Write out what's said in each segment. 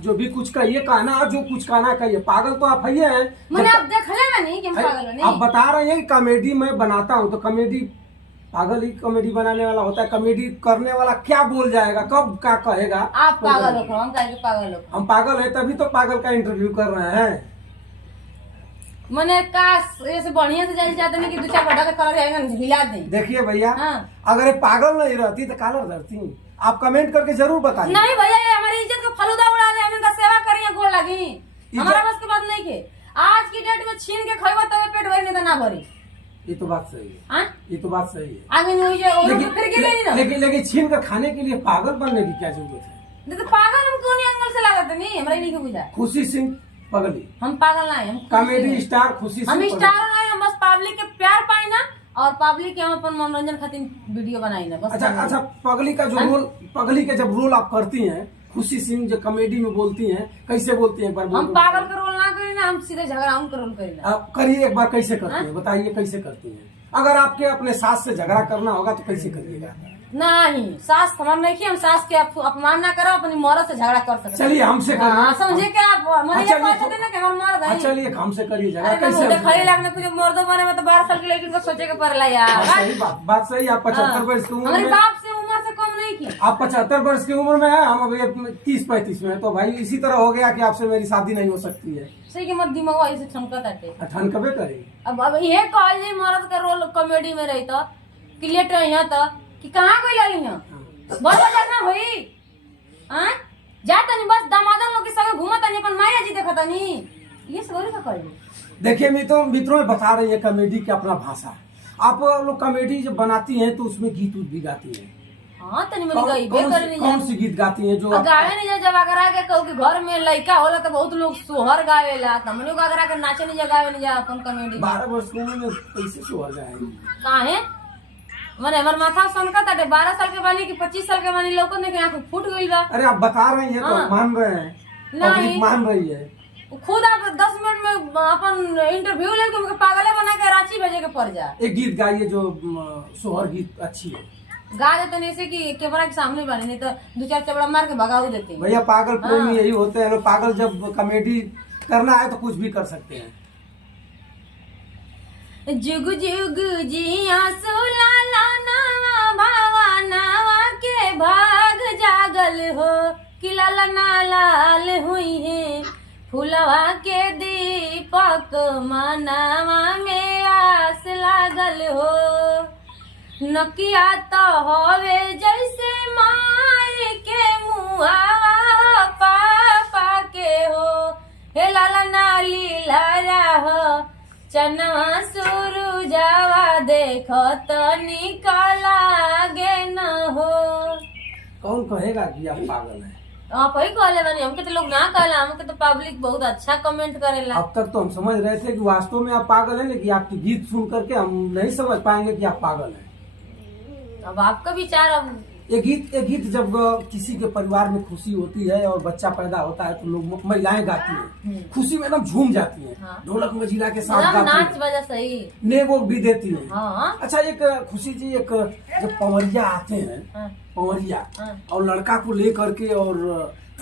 जो भी कुछ कहिए कहना, जो कुछ कहना कहिए। पागल तो आप है हैं। मैंने आप देख ले नहीं कि हम पागल हो नहीं। आप बता रहे हैं कि कॉमेडी मैं बनाता हूँ, तो कॉमेडी पागल ही कॉमेडी बनाने वाला होता है। कॉमेडी करने वाला क्या बोल जाएगा, कब क्या कहेगा। आप पागल हो, हम कहेंगे पागल हो। हम पागल है तभी तो पागल का इंटरव्यू कर रहे हैं। मैंने काश ऐसे बढ़िया से जाए जाते नहीं कि 2-4 बड़ा का कलर हिला दे। देखिए भैया, हाँ। अगर ये पागल नहीं रहती तो कालर रहती। आप कमेंट करके जरूर बताइए। नहीं भैया, ये हमारी इज्जत को फलूदा उड़ा दे, हम इनका सेवा करिए, गोल लगी। हमारा बस की बात नहीं के। आज की डेट में छीन के खइबा तब पेट भरी नहीं तो ना भरी। ये तो बात सही है। हाँ? ये तो बात सही है। आगे नहीं हुई फिर के नहीं ना। लेकिन छीन कर खाने के लिए पागल बनने की क्या जरूरत है। तो पागल हम कौन एंगल से लागत नहीं, हमरा नहीं के बुझा। खुशी सिंह पगली, हम पागल नहीं, हम कॉमेडी स्टार खुशी सिंह हम पगली। स्टार नहीं, हम बस पब्लिक के प्यार पाई ना, और पब्लिक के हम अपन मनोरंजन खातिर वीडियो बनाई ना बस। अच्छा, पगली का जो रोल, पगली का जब रोल आप करती हैं, खुशी सिंह जो कॉमेडी में बोलती हैं, कैसे बोलती हैं एक बार हम पागल का रोल ना करी ना, हम सीधे झगड़ा हम रोल करी ना। आप करिए एक बार, कैसे करती हैं बताइए, कैसे करती हैं। अगर आपके अपने सास से झगड़ा करना होगा तो कैसे करिएगा। नहीं, सास हमारे नहीं की, हम सास के अपमान ना करो, अपनी मौरत से झगड़ा कर सकते। चलिए हमसे करिए। समझे क्या आप मुझे देना कि हमारे मर्द है। चलिए हमसे करिए झगड़ा। अरे कैसे मुझे खड़ी लगने कुछ मर्दों बने में तो 12 साल की लड़की को सोचे के पड़ला यार। सही बात सही। आप 75 वर्ष की उम्र हमारे में, बाप से उम्र से कम नहीं की। आप 75 वर्ष की उम्र में है, हम अभी 30-35 में है, तो भाई इसी तरह हो गया कि आपसे मेरी शादी नहीं हो सकती है। सही कि मत दिमाग ऐसे छमकत आते। ठनकबे करेगी। अब ये कॉल जी मर्द का रोल कॉमेडी में रही तो कि लेट रही है तो कि कहाँ कोई लगी है बहुत जाना भाई। हां जाता नहीं, बस दामादन लोग के संग घूमता नहीं, अपन माया जी देखता नहीं, ये सगोरी का कर। देखिए मित्रों में बता रही है कॉमेडी की अपना भाषा। आप लोग कॉमेडी जब बनाती हैं तो उसमें गीत भी गाती हैं। हां तनी मनी गई बे कर नहीं। कौन सी गीत गाती हैं जो गावे नहीं जब अगर आके कहू कि घर में लड़का होला तो बहुत लोग सोहर गावेला, तमने को अगर आके नाचे नहीं गावे नहीं जा अपन कॉमेडी। 12 वर्ष की उम्र में कैसे सोहर गाएंगे। काहे मने हमर माथा सनका ताटे 12 साल के बानी कि 25 साल के बानी लोगन ने आंख फूट गइल बा। अरे आप बता रही हैं तो मान रहे हैं, पब्लिक मान रही है। खुद आप 10 मिनट में अपन इंटरव्यू लेके हमके पागले बना के रांची भेजे के पड़ जा। एक गीत गाइए जो सोहर गीत अच्छी है। गा देते नहीं ऐसे कि कैमरा के सामने बने, नहीं तो 2-4 चबड़ा मार के भगा देते हैं। भैया पागल प्रेमी यही होते हैं लोग। पागल जब कॉमेडी करना है तो कुछ भी कर सकते हैं। जुग जुग जिया सुलाला नावा भावा नावा के भाग जागल हो कि लाला ना लाल हुई है फुलवा के दीपक मनावा में आस लागल हो नकिया तो होवे जैसे माई के मुहावा पापा के हो हे लाला नाली लारा हो चनवा सुरु जावा देखो तो निकला गे न हो। कौन कहेगा कि आप पागल हैं। आप ही कहले बानी, हमके तो लोग ना कहला, हमके तो पब्लिक बहुत अच्छा कमेंट करेला। अब तक तो हम समझ रहे थे कि वास्तव में आप पागल हैं, लेकिन आपकी गीत सुन करके हम नहीं समझ पाएंगे कि आप पागल हैं। अब आपका विचार। अब ये गीत जब किसी के परिवार में खुशी होती है और बच्चा पैदा होता है तो लोग महिलाएं गाती हैं, खुशी में एकदम झूम जाती हैं। हाँ। ढोलक मजीरा के साथ गाती हैं, नाच बजा सही नेगो भी देती हैं। हाँ। अच्छा एक खुशी जी, एक जब पवरिया आते हैं, हाँ। पवरिया, हाँ। और लड़का को लेकर के और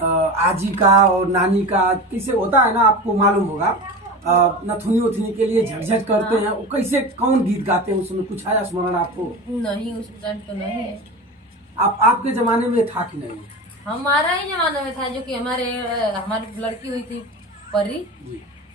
आजी का और नानी का कैसे होता है ना, आपको मालूम होगा, नथुनी के लिए झकझक करते हैं। वो कैसे कौन गीत गाते हैं, उसमें कुछ आया स्मरण आपको? नहीं, उस टाइम तो नहीं है। आपके जमाने में था कि नहीं? हमारा ही जमाने में था, जो कि हमारी लड़की हुई थी परी,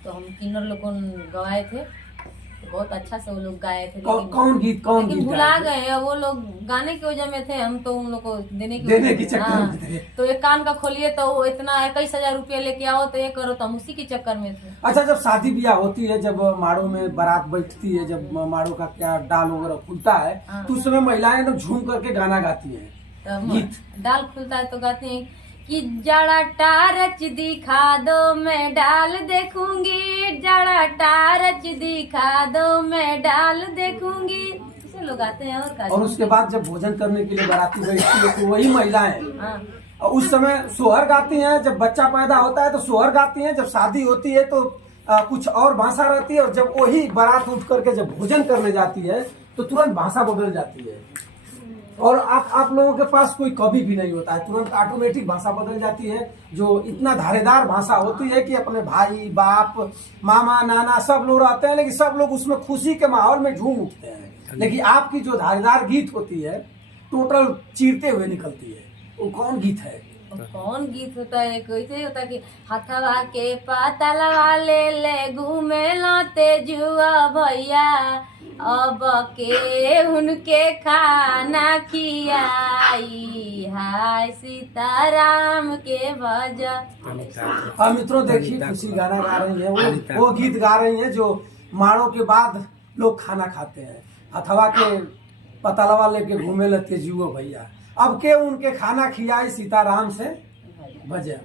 तो हम तीनों लोगों गवाए थे, तो बहुत अच्छा से वो लोग गाए थे। कौन गीत भुला गए वो लोग, गाने की वजह में थे हम, तो उन लोग को देने की चक्कर में थे। तो एक कान का खोलिए तो इतना 21,000 रुपया लेके आओ तो ये करो, तो हम उसी के चक्कर में थे। अच्छा जब शादी ब्याह होती है, जब माड़ो में बारात बैठती है, जब माड़ो का क्या डाल वगैरह खुलता है, तो उस समय महिलाएं एकदम झूम करके गाना गाती है। गीत डाल खुलता है तो गाती हैं कि जड़ा टारच दिखा दो मैं डाल देखूंगी, जड़ा टारच दिखा दो मैं डाल देखूंगी, इसे लोग आते हैं। और उसके बाद जब भोजन करने के लिए बाराती बैठती है तो वही महिलाएं, हाँ। उस समय सोहर गाती हैं। जब बच्चा पैदा होता है तो सोहर गाती हैं, जब शादी होती है तो कुछ और भाषा रहती है, और जब वही बारात उठ करके जब भोजन करने जाती है तो तुरंत भाषा बदल जाती है। और आप लोगों के पास कोई कभी भी नहीं होता है, तुरंत ऑटोमेटिक भाषा बदल जाती है, जो इतना धारेदार भाषा होती है कि अपने भाई बाप मामा नाना सब लोग रहते हैं, लेकिन सब लोग उसमें खुशी के माहौल में झूम उठते हैं। लेकिन आपकी जो धारेदार गीत होती है टोटल चीरते हुए निकलती है। वो कौन गीत है? कौन गीत होता है? कैसे होता है कि हथवा के पातलवा ले ले घूमे लाते जुआ भैया, अब के उनके खाना खियाई, हाय सीताराम के भजन। अब मित्रों देखिए खुशी गाना गा रही है, वो गीत गा रही है जो माड़ों के बाद लोग खाना खाते हैं। हथवा के पतलवा लेके घूमे लेते जुआ भैया, अब के उनके खाना खियाई सीताराम से भजन।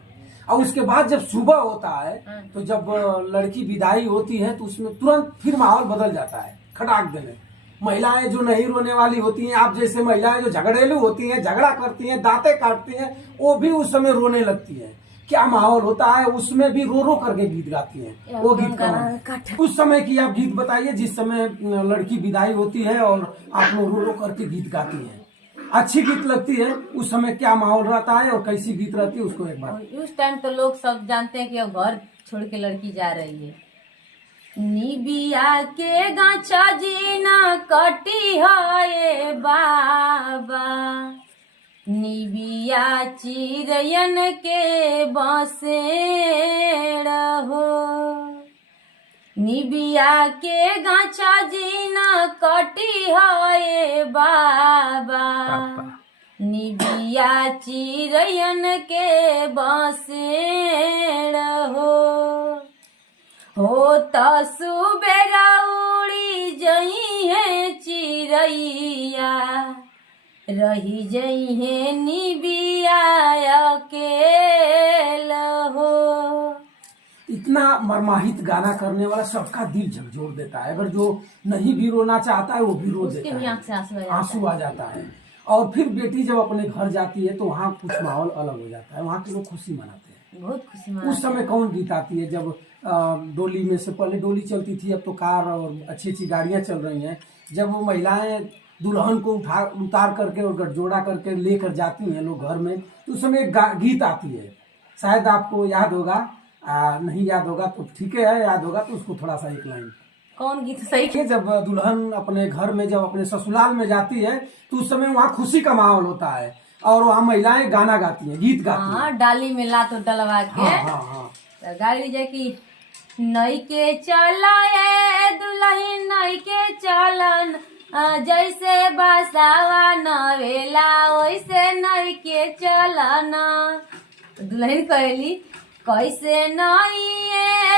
और उसके बाद जब सुबह होता है तो जब लड़की विदाई होती है तो उसमें तुरंत फिर माहौल बदल जाता है खटाक देने। महिलाएं जो नहीं रोने वाली होती हैं, आप जैसे महिलाएं जो झगड़ेलू होती हैं, झगड़ा करती हैं, दांतें काटती हैं, वो भी उस समय रोने लगती हैं। क्या माहौल होता है उसमें भी, रो रो करके गीत गाती हैं। वो गीत का उस समय की आप गीत बताइए जिस समय लड़की विदाई होती है और आप लोग रो रो करके गीत गाती हैं। अच्छी गीत लगती है उस समय, क्या माहौल रहता है और कैसी गीत रहती है उसको एक बार। उस टाइम तो लोग सब जानते हैं कि अब घर छोड़ के लड़की जा रही है। निबिया के गाछा जीना कटी है बाबा, निबिया चिरयन के बसेड़ हो, निबिया के गाछा जीना कटी है बाबा, निबिया चिरयन के बसेड़ हो त सुबेरा उड़ी जई है चिरैया, रही जई है निबिया अकेल हो। इतना मर्माहित गाना करने वाला सबका दिल झकझोर देता है। अगर जो नहीं भी रोना चाहता है वो भी रो देता है, आंसू आ जाता है। और फिर बेटी जब अपने घर जाती है तो वहाँ कुछ माहौल अलग हो जाता है, वहाँ के लोग खुशी मनाते हैं, बहुत खुशी मनाते हैं। उस समय कौन गीत आती है जब डोली में से पहले डोली चलती थी, अब तो कार और अच्छी अच्छी गाड़ियाँ चल रही हैं, जब वो महिलाएं दुल्हन को उतार करके और गठजोड़ा करके लेकर जाती हैं लोग घर में, तो उस समय एक गीत आती है, शायद आपको याद होगा, नहीं याद होगा तो ठीक है, याद होगा तो उसको थोड़ा सा एक लाइन। कौन गीत सही है? जब दुल्हन अपने घर में, जब अपने ससुराल में जाती है तो उस समय वहाँ खुशी का माहौल होता है और वहाँ महिलाएं गाना गाती हैं, गीत गाती हैं। डाली में लात डलवा के तो गाड़ी जाए कि नई के चला दुल्हन नई के चलन, जैसे बसावा नवेला वैसे नई के चलना। दुल्हन कहली कैसे नई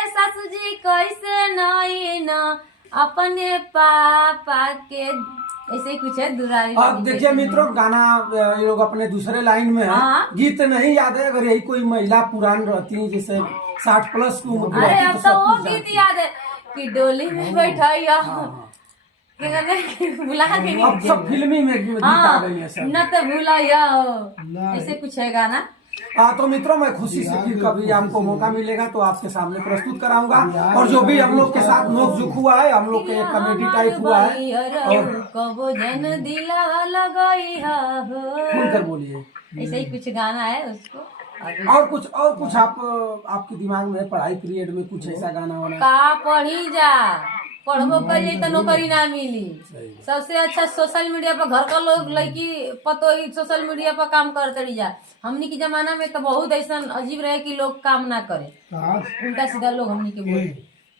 सासू जी कैसे नई न अपने पापा के, ऐसे कुछ है दुरारी। अब देखिए मित्रों गाना ये लोग अपने दूसरे लाइन में है। गीत नहीं याद है, अगर यही कोई महिला पुरान रहती है जैसे 60+ की उम्र। अरे अब तो वो गीत याद है कि डोली में बैठाइया, भुला के अब सब फिल्मी में गीत आ गई है सब, न तो भुलाइया ऐसे कुछ है गाना। तो मित्रों मैं खुशी से फिर कभी आपको मौका मिलेगा तो आपके सामने प्रस्तुत कराऊंगा। और जो भी हम लोग के साथ नोक-झोंक हुआ है, हम लोग के एक कॉमेडी टाइप हुआ है, और कबो जन दिला लगाई खुलकर बोलिए, ऐसे ही कुछ गाना है उसको। और कुछ आपके दिमाग में पढ़ाई पीरियड में कुछ ऐसा गाना होना का पढ़ी जा, पढ़बो करिए तो नौकरी ना मिली। सबसे अच्छा सोशल मीडिया पर घर का लोग लड़की पतो ही सोशल मीडिया पर काम करते रही जा। हमनी के जमाना में तो बहुत ऐसा अजीब रहे कि लोग काम ना करे, उल्टा सीधा लोग हमनी के बोले,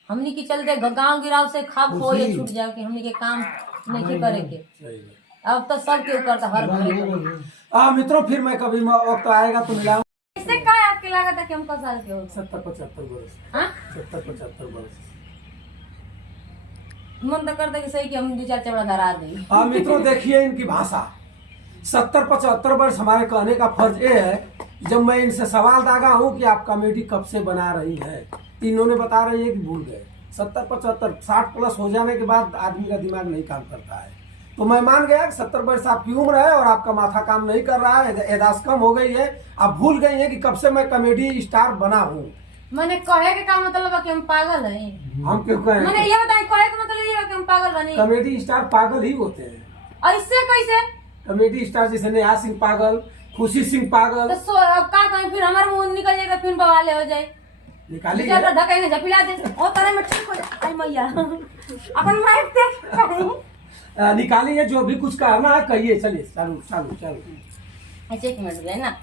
हमनी के चलते गाँव गिराव से खाब खो ये छूट जाओ कि हमनी के काम नहीं करे के। अब तो सब के ऊपर हर घर। मित्रों फिर मैं कभी वक्त आएगा तो मिलाऊंगा। इससे क्या आपके लागत है कि हम साल के हो? 70-75 वर्ष। 70-75 वर्ष। मन तो करता कि सही कि हम 2-4 चबड़ा धरा दें। मित्रों देखिए इनकी भाषा, 70-75 वर्ष। हमारे कहने का फर्ज ये है, जब मैं इनसे सवाल दागा हूँ कि आप कॉमेडी कब से बना रही है, इन्होंने बता रही है कि भूल गए। 70-75 60+ हो जाने के बाद आदमी का दिमाग नहीं काम करता है। तो मैं मान गया कि 70 वर्ष आपकी उम्र है और आपका माथा काम नहीं कर रहा है, एदास कम हो गई है, आप भूल गई है कि कब से मैं कॉमेडी स्टार बना हूँ। मैंने कहे के का मतलब है कि हम पागल हैं? हम क्यों कहें? मैंने ये बताया, कहे का मतलब ये है कि हम पागल बने। कॉमेडी स्टार पागल ही होते हैं। ऐसे कैसे? कॉमेडी स्टार जैसे नेहा सिंह पागल, खुशी सिंह पागल। तो अब का कहीं फिर हमारे मुंह निकल जाएगा, फिर बवाले हो जाए। निकाली चल ढका ने झपिला दे और तारे में ठीक हो जाए। आई मैया अपन माइक दे निकालिए, जो भी कुछ कहना है कहिए। चलिए चालू चालू चालू। ऐसे एक मिनट है ना।